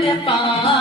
beautiful.